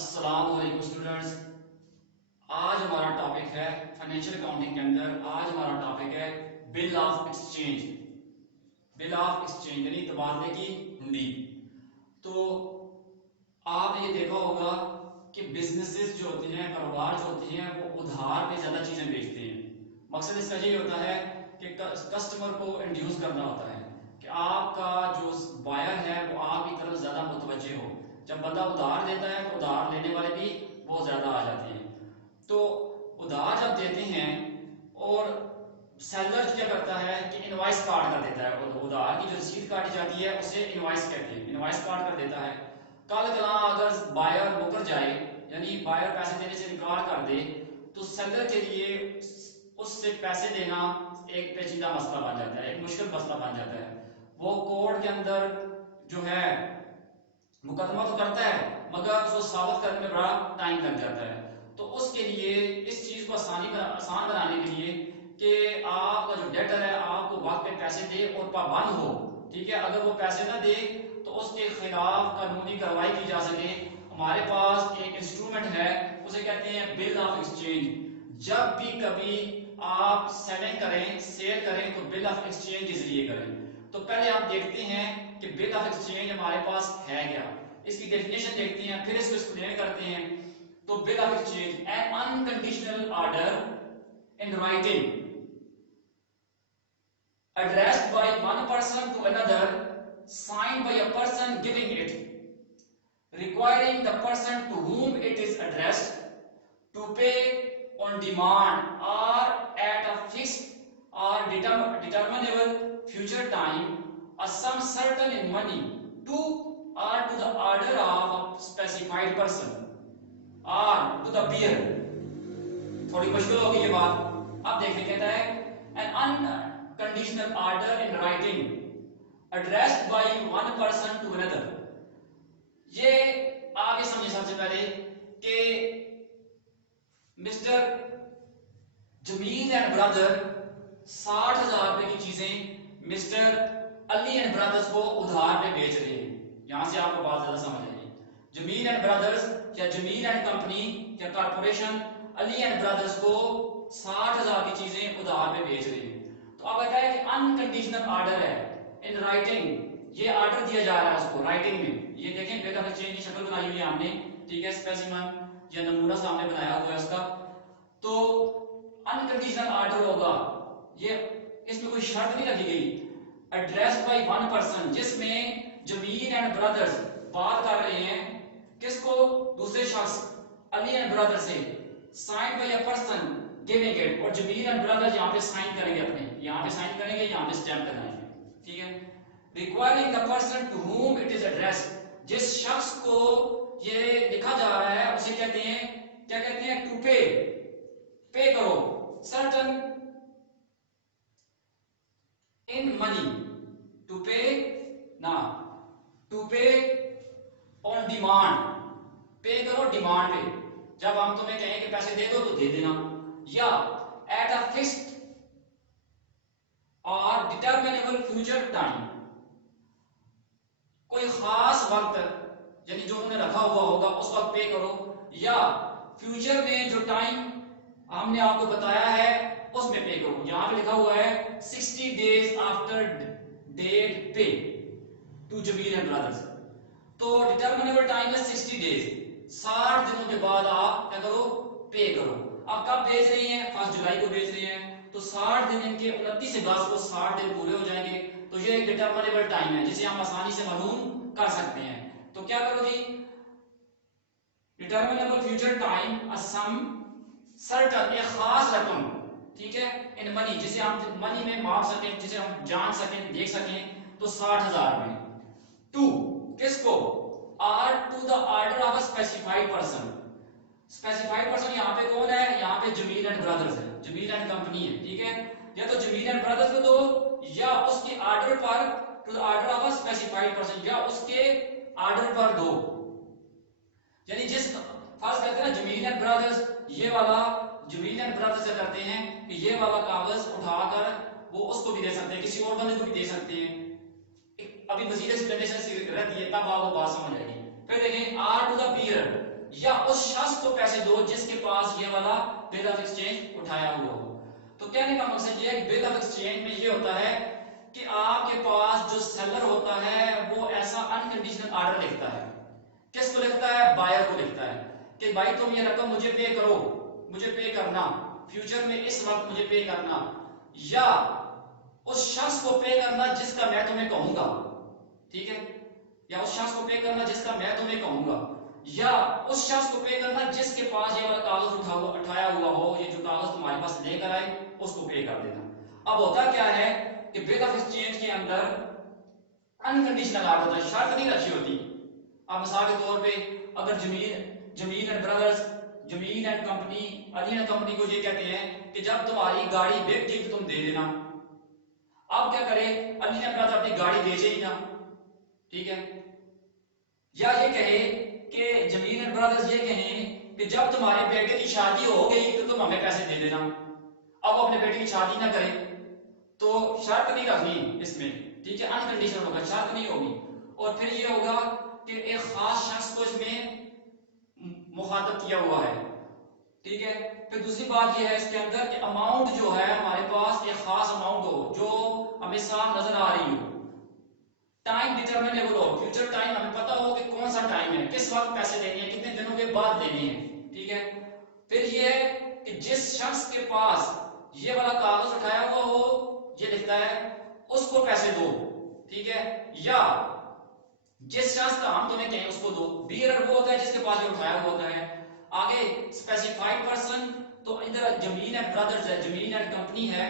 अस्सलाम वालेकुम स्टूडेंट्स। आज हमारा टॉपिक है फाइनेंशियल अकाउंटिंग के अंदर। आज हमारा टॉपिक है bill of exchange. Bill of exchange यानी तबादले की हुंडी। तो आपने ये देखा होगा कि बिजनेसेस जो होती हैं, कारोबार जो होती हैं, वो उधार पे ज्यादा चीजें बेचते हैं। मकसद इसका ये होता है कि कस्टमर को इंड्यूस करना होता है कि आपका जो बायर है वो आपकी तरफ ज्यादा मुतवज्जे हो। जब बंदा उधार देता है तो उधार लेने वाले भी बहुत ज्यादा आ जाते हैं। तो उधार जब देते हैं और सेलर क्या करता है कि इनवॉइस कार्ड कर देता है, और उधार की जो रसीद काटी जाती है उसे इनवॉइस कहते हैं, इनवॉइस कार्ड कर देता है। कल कला अगर बायर मुकर जाए यानी बायर पैसे देने से इनकार कर दे तो सेलर के लिए उससे पैसे देना एक पेचीदा मसला बन जाता है, एक मुश्किल मसला बन जाता है। वो कोर्ट के अंदर जो है मुकदमा तो करता है मगर उसको साबित करने में बड़ा टाइम लग जाता है। तो उसके लिए इस चीज को आसान बनाने के लिए कि आपका जो डेटर है आपको वक्त पे पैसे दे और पाबंद हो, ठीक है। अगर वो पैसे ना दे तो उसके खिलाफ कानूनी कार्रवाई की जा सके। हमारे पास एक इंस्ट्रूमेंट है, उसे कहते हैं बिल ऑफ एक्सचेंज। जब भी कभी आप सेलिंग करें, सेल करें तो बिल ऑफ एक्सचेंज के जरिए करें। तो पहले आप देखते हैं कि बिल ऑफ एक्सचेंज हमारे पास है क्या, इसकी डेफिनेशन देखते हैं, फिर इसको एक्सप्लेन करते हैं। तो bill of exchange N unconditional order in writing addressed by one person to another, signed by a person giving it, requiring the person to whom it is addressed to pay on demand or at a fixed or determinable future time a sum certain in money to or to the order of a specified person or to the bearer। थोड़ी मुश्किल होगी ये बात। अब देखिए, कहता है an unconditional order in writing addressed by one person to another। ये आगे समझे सबसे पहले कि मिस्टर जमील एंड ब्रदर 60,000 रुपए की चीजें मिस्टर अली एंड ब्रदर्स को उधार पे बेच रहे हैं। यहां से आपको बात ज्यादा समझ आएगी। जमील एंड ब्रदर्स या जमील एंड कंपनी या कॉर्पोरेशन अली एंड ब्रदर्स को 60,000 की चीजें उधार पे बेच रहे हैं। तो अब कहता है कि अनकंडीशनल ऑर्डर है इन राइटिंग, ये ऑर्डर दिया जा रहा है उसको राइटिंग में। ये देखें बिल ऑफ एक्सचेंज की शक्ल बनाई हुई है हमने, ठीक है, स्पेसिमन या नमूना सामने बनाया हुआ है उसका। तो अनकंडीशनल ऑर्डर होगा, ये इसमें कोई शर्त नहीं रखी गई। एड्रेस्ड बाय वन पर्सन, जिसमें जमील एंड ब्रदर्स बात कर रहे हैं किसको, दूसरे शख्स अली एंड ब्रदर से, sign by a person giving it, और जमील एंड ब्रदर यहाँ पे साइन करेंगे, अपने यहाँ पे साइन करेंगे, यहाँ पे स्टैम्प लगाएंगे, ठीक है। Requiring the person to whom it is addressed, जिस शख्स को ये लिखा जा रहा है उसे कहते हैं, क्या कहते हैं, टू पे, पे करो, सर्टन इन मनी, टू पे ना, टू पे ऑन डिमांड, पे करो डिमांड पे। जब हम तुम्हें कहें कि पैसे दे दो तो दे देना, या एट अ फिक्स्ड और डिटरमिनेबल फ्यूचर टाइम, कोई खास वक्त यानी जो उन्होंने रखा हुआ होगा उस वक्त पे करो, या फ्यूचर में जो टाइम हमने आपको बताया है उसमें पे करो। यहां पे लिखा हुआ है 60 डेज आफ्टर डेट पे टू जमील एंड ब्रदर्स। तो डिटरमिनेबल टाइम है 60 डेज, 60 दिनों के बाद आप क्या करो, पे करो। आप कब बेच रही हैं, 1 जुलाई को बेच रही हैं, तो 60 दिन इनके 29 अगस्त को 60 दिन पूरे हो जाएंगे। तो ये एक डिटरमिनेबल टाइम है जिसे हम आसानी से मालूम कर सकते हैं। तो क्या करो जी, डिटरमिनेबल फ्यूचर टाइम अ सम सर्टन, एक खास रकम, ठीक है, इन मनी, जिसे हम मनी में माप सकें, जिसे हम जान सकें, देख सकें, तो 60,000 में, टू किसको, or to the order of a specified person. Specified person यहाँ पे कौन है, यहाँ पे जमील एंड ब्रदर्स है, जमील एंड कंपनी है, ठीक है। या तो जमील एंड ब्रदर्स को दो या उसके ऑर्डर पर, to the order of a specified person, या उसके ऑर्डर पर दो। यानी जिस फर्स्ट कहते हैं ना जमील एंड ब्रदर्स, ये वाला जमील एंड ब्रदर्स से करते हैं कि ये वाला कागज उठाकर वो उसको भी दे सकते हैं, किसी और बंदे को भी दे सकते हैं। अभी मजीद एक्सप्लेनेशन रहती है तब आपको बात समझ आएगी। फिर देखें आर टू द बियर, या उस शख्स को पैसे दो जिसके पास ये वाला बिल ऑफ एक्सचेंज उठाया हुआ हो। तो कहने का मकसद ये है कि बिल ऑफ एक्सचेंज में ये होता है कि आपके पास जो सेलर होता है वो ऐसा अनकंडीशनल ऑर्डर लिखता है। किसको लिखता है? बायर को लिखता है कि भाई तुम ये रकम मुझे पे करो, मुझे पे करना, फ्यूचर में इस वक्त मुझे पे करना, या उस शख्स को पे करना जिसका मैं तुम्हें कहूंगा, ठीक है, या उस शख्स को पे करना जिसका मैं तुम्हें कहूंगा, या उस शख्स को पे करना जिसके पास ये वाला कागज उठाया हुआ हो, ये जो कागज तुम्हारे पास लेकर आए उसको पे कर देना। अब होता क्या है कि बिल ऑफ एक्सचेंज के अंदर अनकंडीशनल ऑर्डर होता है, शर्त नहीं रखी होती। अब मिसाल के तौर पे अगर जमीन एंड ब्रदर्स, जमीन and company, Ali and company को ये कहते हैं कि जब तुम्हारी गाड़ी बिक गई तो तुम दे देना। अब क्या करे, अली एंड ब्रदर अपनी गाड़ी बेचे ही ना, ठीक है, या ये कहे कि जमीन एंड ब्रदर्स ये कहें कि जब तुम्हारे बेटे की शादी हो गई तो तुम हमें पैसे दे देना। अब वो अपने बेटे की शादी ना करे तो शर्त नहीं रखनी इसमें, ठीक है, अनकंडीशनल होगा, शर्त नहीं होगी। और फिर ये होगा कि एक खास शख्स को इसमें मुखातब किया हुआ है, ठीक है। फिर दूसरी बात ये है इसके अंदर कि अमाउंट जो है हमारे पास एक खास अमाउंट हो जो हमें साफ नजर आ रही हो, टाइम डिटरमिनेबल हो, फ्यूचर टाइम हमें पता हो कि कौन सा टाइम है, किस वक्त पैसे देने हैं, कितने दिनों के बाद देने हैं, ठीक है। फिर ये है कि जिस शख्स के पास ये वाला कागज उठाया हुआ हो, ये लिखता है उसको पैसे दो, ठीक है, या जिस शख्स का हम तुम्हें कहें उसको दो। बीयर वो होता है जिसके पास ये उठाया हुआ होता है। आगे स्पेसिफाइड पर्सन, तो इधर जमीन एंड ब्रदर्स है, जमीन एंड कंपनी है,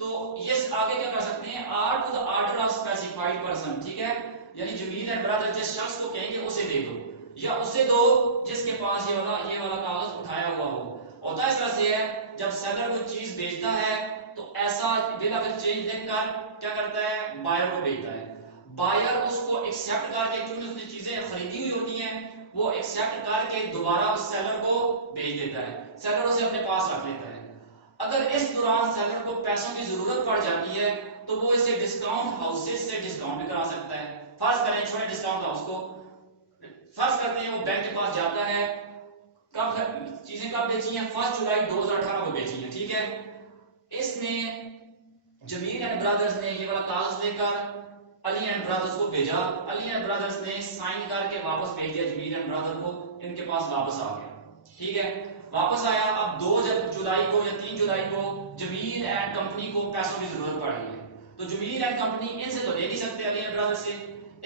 तो ये आगे क्या कर सकते हैं, or to the order of specified person, ठीक है, यानी जमीन एंड ब्रदर जिस शख्स को कहेंगे उसे दे दो, या उसे दो जिसके पास ये वाला कागज उठाया हुआ हो। होता इस तरह से है, जब सेलर कोई चीज बेचता है तो ऐसा बिल ऑफ एक्सचेंज लिखकर क्या करता है, बायर को भेजता है। बायर उसको एक्सेप्ट करके, क्योंकि उसने चीजें खरीदी हुई होती हैं, वो एक्सेप्ट करके दोबारा उस सेलर को भेज देता है, सेलर उसे अपने पास रख लेता है। अगर इस दौरान सेलर को पैसों की जरूरत पड़ जाती है तो वो इसे डिस्काउंट हाउसेस से डिस्काउंट भी करा सकता है। फर्ज करें छोटे डिस्काउंट हाउस को, फर्ज करते हैं वो बैंक के पास जाता है, कब चीजें कब बेची हैं, 1 जुलाई 2018 को बेची हैं, ठीक है। इसने जमीन एंड ब्रदर्स ने ये वाला कागज लेकर अली एंड ब्रदर्स को भेजा, अली एंड ब्रदर्स ने साइन करके वापस भेज दिया जमीन एंड ब्रदर को, इनके पास वापस आ गया, ठीक है, वापस आया। अब 2 जुलाई को या 3 जुलाई को जमीन एंड कंपनी को पैसों की जरूरत पड़ रही है, तो जमीन एंड कंपनी इनसे तो ले नहीं सकते अली एंड ब्रदर्स से,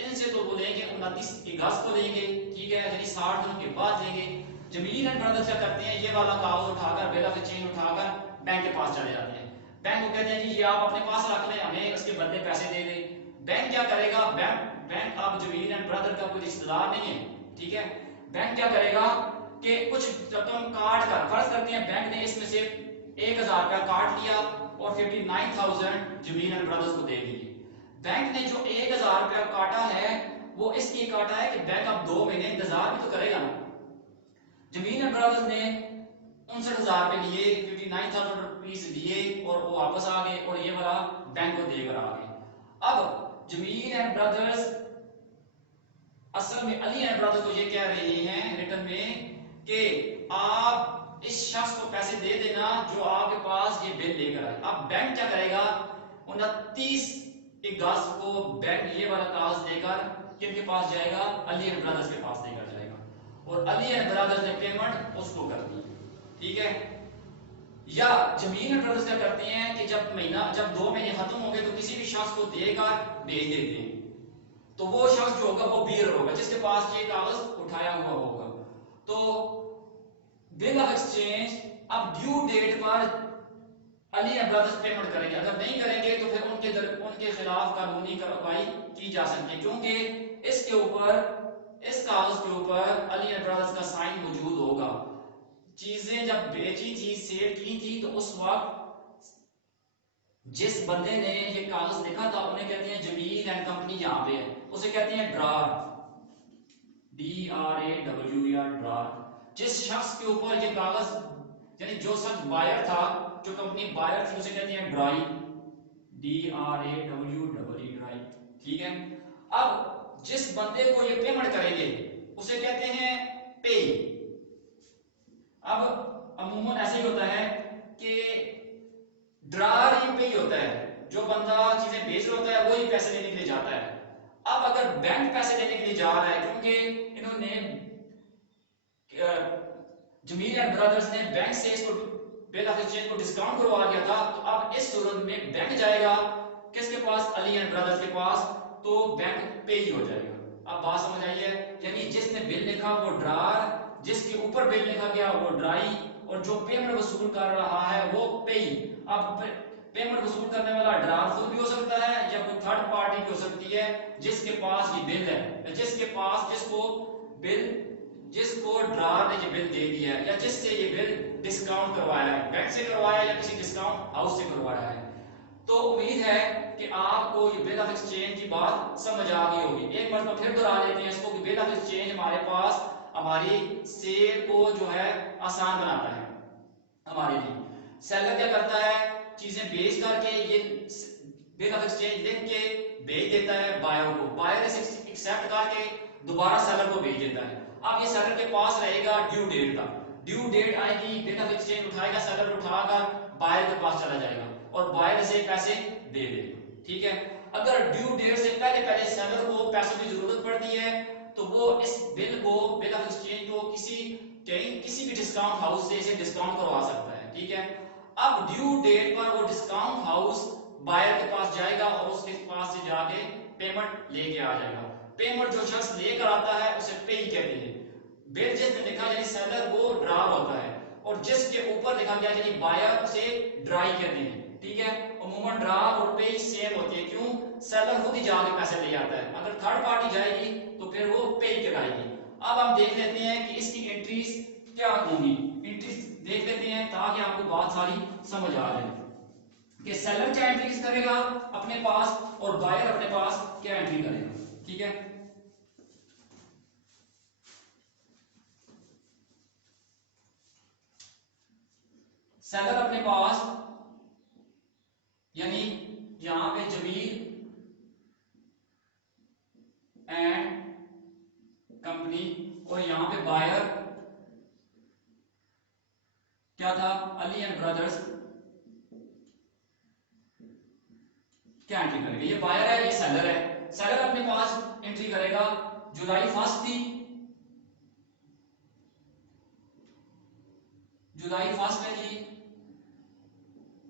इनसे तो वो लेंगे 29 अगस्त को लेंगे, ठीक है, यानी 60 दिनों के बाद लेंगे। जमीन एंड ब्रदर्स क्या करते हैं, ये वाला कागज उठाकर, बिल ऑफ एक्सचेंज उठाकर बैंक के पास चले जाते हैं। बैंक को कहते हैं जी ये आप अपने पास रख लें, हमें उसके बदले पैसे दे दें। बैंक क्या करेगा, बैंक अब जमीन एंड ब्रदर का कोई रिश्तेदार नहीं है, ठीक है, बैंक क्या करेगा कि कुछ रकम काट कर, फर्ज करते हैं बैंक ने इसमें से 1000 रुपया काट लिया और 59,000 जमीन एंड ब्रदर्स को दे दिए। बैंक ने जो 1000 रुपया काटा है वो इसलिए काटा है कि बैंक अब 2 महीने इंतजार भी तो करेगा ना। जमीन एंड ब्रदर्स ने 59,000 रुपए लिए, 59,000 रुपीस लिए और वो वापस आ गए और ये वाला बैंक को देकर आ गए। अब जमीन एंड ब्रदर्स असल में अली एंड ब्रदर्स को ये कह रहे हैं रिटर्न में कि आप इस शख्स को पैसे दे देना जो आपके पास ये बिल लेकर आए। अब बैंक क्या करेगा, 29 अगस्त को बैंक ये वाला कागज लेकर किनके पास जाएगा, अली एंड ब्रदर्स के पास लेकर जाएगा और अली एंड ब्रदर्स ने पेमेंट उसको कर दी, ठीक है। या जमीन एंड ब्रदर्स क्या करते हैं कि जब 2 महीने खत्म हो गए तो किसी भी शख्स को देकर भेज देते हैं, तो वो शख्स जो होगा वो बीयर होगा जिसके पास ये कागज उठाया हुआ होगा। तो बिल ऑफ एक्सचेंज अब ड्यू डेट पर अली एंड ब्रदर्स पेमेंट करेंगे, अगर नहीं करेंगे तो फिर उनके खिलाफ कानूनी कार्रवाई की जा सकती है, क्योंकि इसके ऊपर, इस कागज के ऊपर अली एंड ब्रदर्स का साइन मौजूद होगा। चीजें जब बेची थी, सेल की थी, तो उस वक्त जिस बंदे ने ये कागज लिखा था उन्हें कहते हैं जमीन एंड कंपनी, यहाँ पे है उसे कहते हैं ड्रार, DRAWER, ड्रार। जिस शख्स के ऊपर ये कागज, यानी जो शख्स बायर था, जो कंपनी बायर थी, उसे कहते हैं ड्राई, DRAWER, ड्राई, ठीक है। अब जिस बंदे को ये पेमेंट करेंगे उसे कहते हैं पे, अब अमूमन ऐसे ही होता है कि ड्रार ही पे ही होता है, जो बंदा चीजें बेच रहा होता है वो ही पैसे लेने के लिए जाता है। अब अगर बैंक पैसे लेने के लिए जा रहा है, क्योंकि इन्होंने जमील एंड ब्रदर्स ने बैंक से इसको बिल ऑफ एक्सचेंज को डिस्काउंट करवा दिया था, तो अब इस सूरत में बैंक जाएगा किसके पास, अली एंड ब्रदर्स के पास, तो बैंक पे ही हो जाएगा। अब बात समझ आई है, यानी जिसने बिल लिखा वो ड्रार, जिसके ऊपर बिल लिखा गया वो ड्राई, और जो पेमेंट वसूल कर रहा है वो पे। अब पेमेंट वसूल करने वाला ड्रार खुद भी हो सकता है या कोई थर्ड पार्टी भी हो सकती है जिसके पास ये बिल है, जिसके पास जिसको ड्रार ने ये बिल दे दिया है, या जिससे ये बिल डिस्काउंट करवाया है, बैंक से करवाया या किसी डिस्काउंट हाउस से करवाया है। तो उम्मीद है कि आपको ये बिल ऑफ एक्सचेंज की बात समझ आ गई होगी। एक बार तो फिर दोहरा लेते हैं इसको कि बिल ऑफ एक्सचेंज हमारे पास हमारी सेल को जो है आसान बनाता है हमारे लिए। सेलर क्या करता है, चीजें बेच करके ये बिल ऑफ एक्सचेंज लिख के भेज देता है बायर को, बायर इसे एक्सेप्ट करके दोबारा सेलर को भेज देता है। अब ये सेलर के पास रहेगा ड्यू डेट का, ड्यू डेट आएगी, बिल ऑफ एक्सचेंज उठाएगा, सेलर उठाकर बायर के पास चला जाएगा और बायर इसे पैसे दे देगा। ठीक है, अगर ड्यू डेट से पहले पहले सेलर को पैसों की जरूरत पड़ती है तो वो इस बिल ऑफ एक्सचेंज को किसी भी डिस्काउंट हाउस से इसे डिस्काउंट करवा सकता है। ठीक है, अब ड्यू डेट पर वो डिस्काउंट हाउस बायर के पास जाएगा और उसके पास से जाके पेमेंट लेके आ जाएगा। पेमेंट जो शख्स लेकर आता है उसे पे ही कहते हैं। बिल जिसने लिखा यानी सेलर वो ड्रार होता है, और जिसके ऊपर लिखा गया यानी बायर उसे ड्राई कहते हैं। ठीक है, अमूमन ड्रार और पे सेम होती है, क्यों, सेलर खुद ही जाके पैसे ले आता है, अगर थर्ड पार्टी जाएगी तो फिर वो पे कहलाएगी। अब हम देख लेते हैं कि इसकी एंट्रीज क्या होंगी, एंट्रीज देख लेते हैं ताकि आपको बात सारी समझ आ जाए कि सेलर क्या एंट्रीज करेगा अपने पास और बायर अपने पास क्या एंट्री करेगा। ठीक है, सेलर अपने पास यानी यहां पे जमील एंड कंपनी, और यहां पे बायर क्या था, अली एंड ब्रदर्स क्या एंट्री करेगा। ये बायर है, ये सेलर है। सेलर अपने पास एंट्री करेगा जुलाई 1 थी, जुलाई 1 में थी,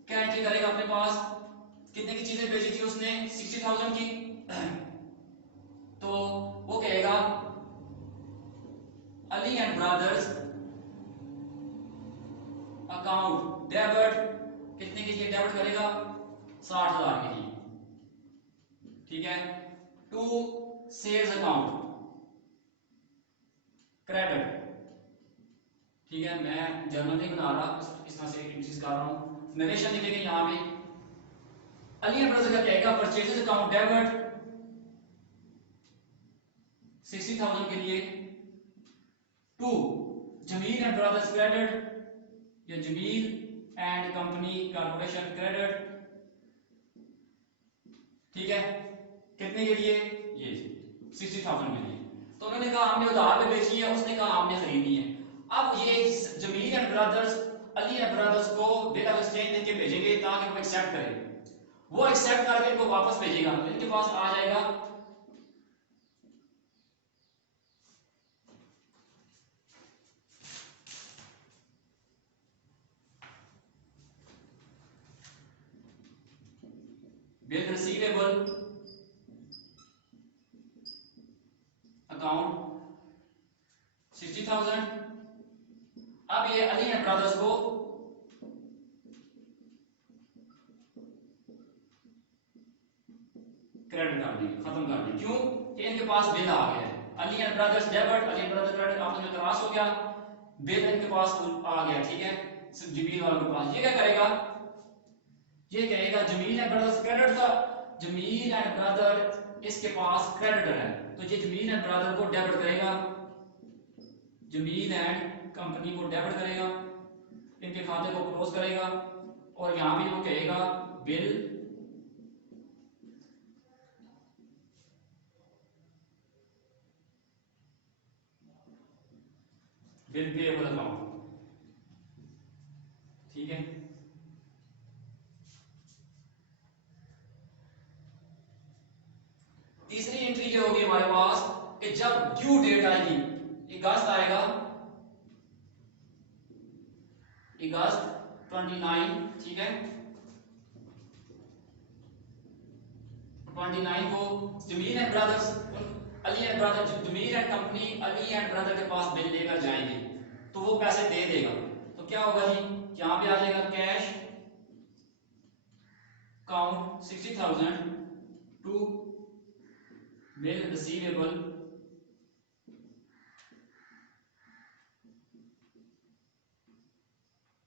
क्या एंट्री करेगा अपने पास, कितने की चीजें बेची थी उसने, 60,000 की, तो वो कहेगा Ali and brothers account debit, कितने के लिए डेबिट करेगा, 60,000 के लिए। ठीक है, टू सेल्स अकाउंट क्रेडिट। ठीक है, मैं जर्नल नहीं बना रहा, इस तरह से एंट्रीज कर रहा हूं, नरेशन लिखेंगे यहां पे। अली एंड ब्रदर्स का कहेगा परचेजेस अकाउंट डेबिट 60,000 के लिए, to Jamil and brothers credit या Jamil and company corporation credit. ठीक है, कितने के लिए, ये 60,000 के लिए। तो उन्होंने कहा हमने उधार पे बेची है, उसने कहा हमने खरीदी है। अब ये Jamil and brothers Ali and brothers को बिल ऑफ एक्सचेंज देके भेजेंगे ताकि वो एक्सेप्ट करें, वो एक्सेप्ट करके इनको वापस भेजेगा, तो इनके पास आ जाएगा बिल रिसीवेबल अकाउंट 60,000। अब ये अली एंड ब्रदर्स को क्रेडिट कर देंगे, खत्म कर देंगे, क्यों कि इनके पास बिल आ गया है, Ali and brothers debit, Ali and brothers credit, आपस में क्रॉस हो गया, बिल इनके पास आ गया। ठीक है, जमील वालों के पास ये क्या करेगा, ये कहेगा जमील एंड ब्रदर्स क्रेडिट था, जमील एंड ब्रदर इसके पास क्रेडिटर है, तो ये जमील एंड ब्रदर को डेबिट करेगा, जमील एंड कंपनी को डेबिट करेगा, इनके खाते को क्लोज करेगा, और यहां भी वो कहेगा बिल पेएबल अकाउंट। होगी हमारे पास कि जब ड्यू डेट आएगी, अगस्त आएगा, अगस्त 29, ठीक है, 29 को Zameer and brothers, Ali and brother, Zameer and company Ali and brother के पास बिल लेकर जाएंगे, तो वो पैसे दे देगा। तो क्या होगा जी, यहां पे आ जाएगा cash count 60,000 to bill receivable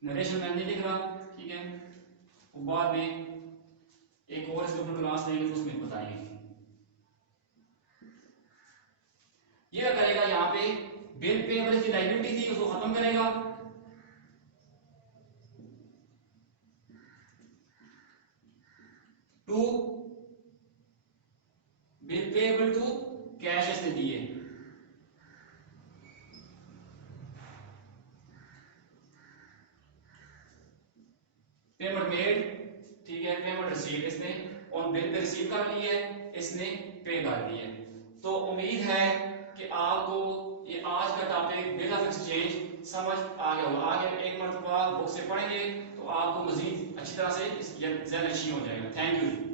narration में नहीं लिख रहा, ठीक है, वो बाद में एक और इसके ऊपर क्लास लेंगे तो उसमें बताएंगे। ये क्या करेगा, यहाँ पे बिल पेबल की लायबिलिटी थी उसको खत्म करेगा, to bill payable to cash इसने दिए, पेमेंट मेड, ठीक है, पेमेंट रिसीव इसने, और बिल पे रिसीव कर ली है इसने, पे कर दी है। तो उम्मीद है कि आपको ये आज का टॉपिक बिल ऑफ एक्सचेंज समझ आ गया होगा। आगे एक मरतबा बुक से पढ़ेंगे तो आपको मजीद अच्छी तरह से जहन नशीं हो जाएगा। Thank you.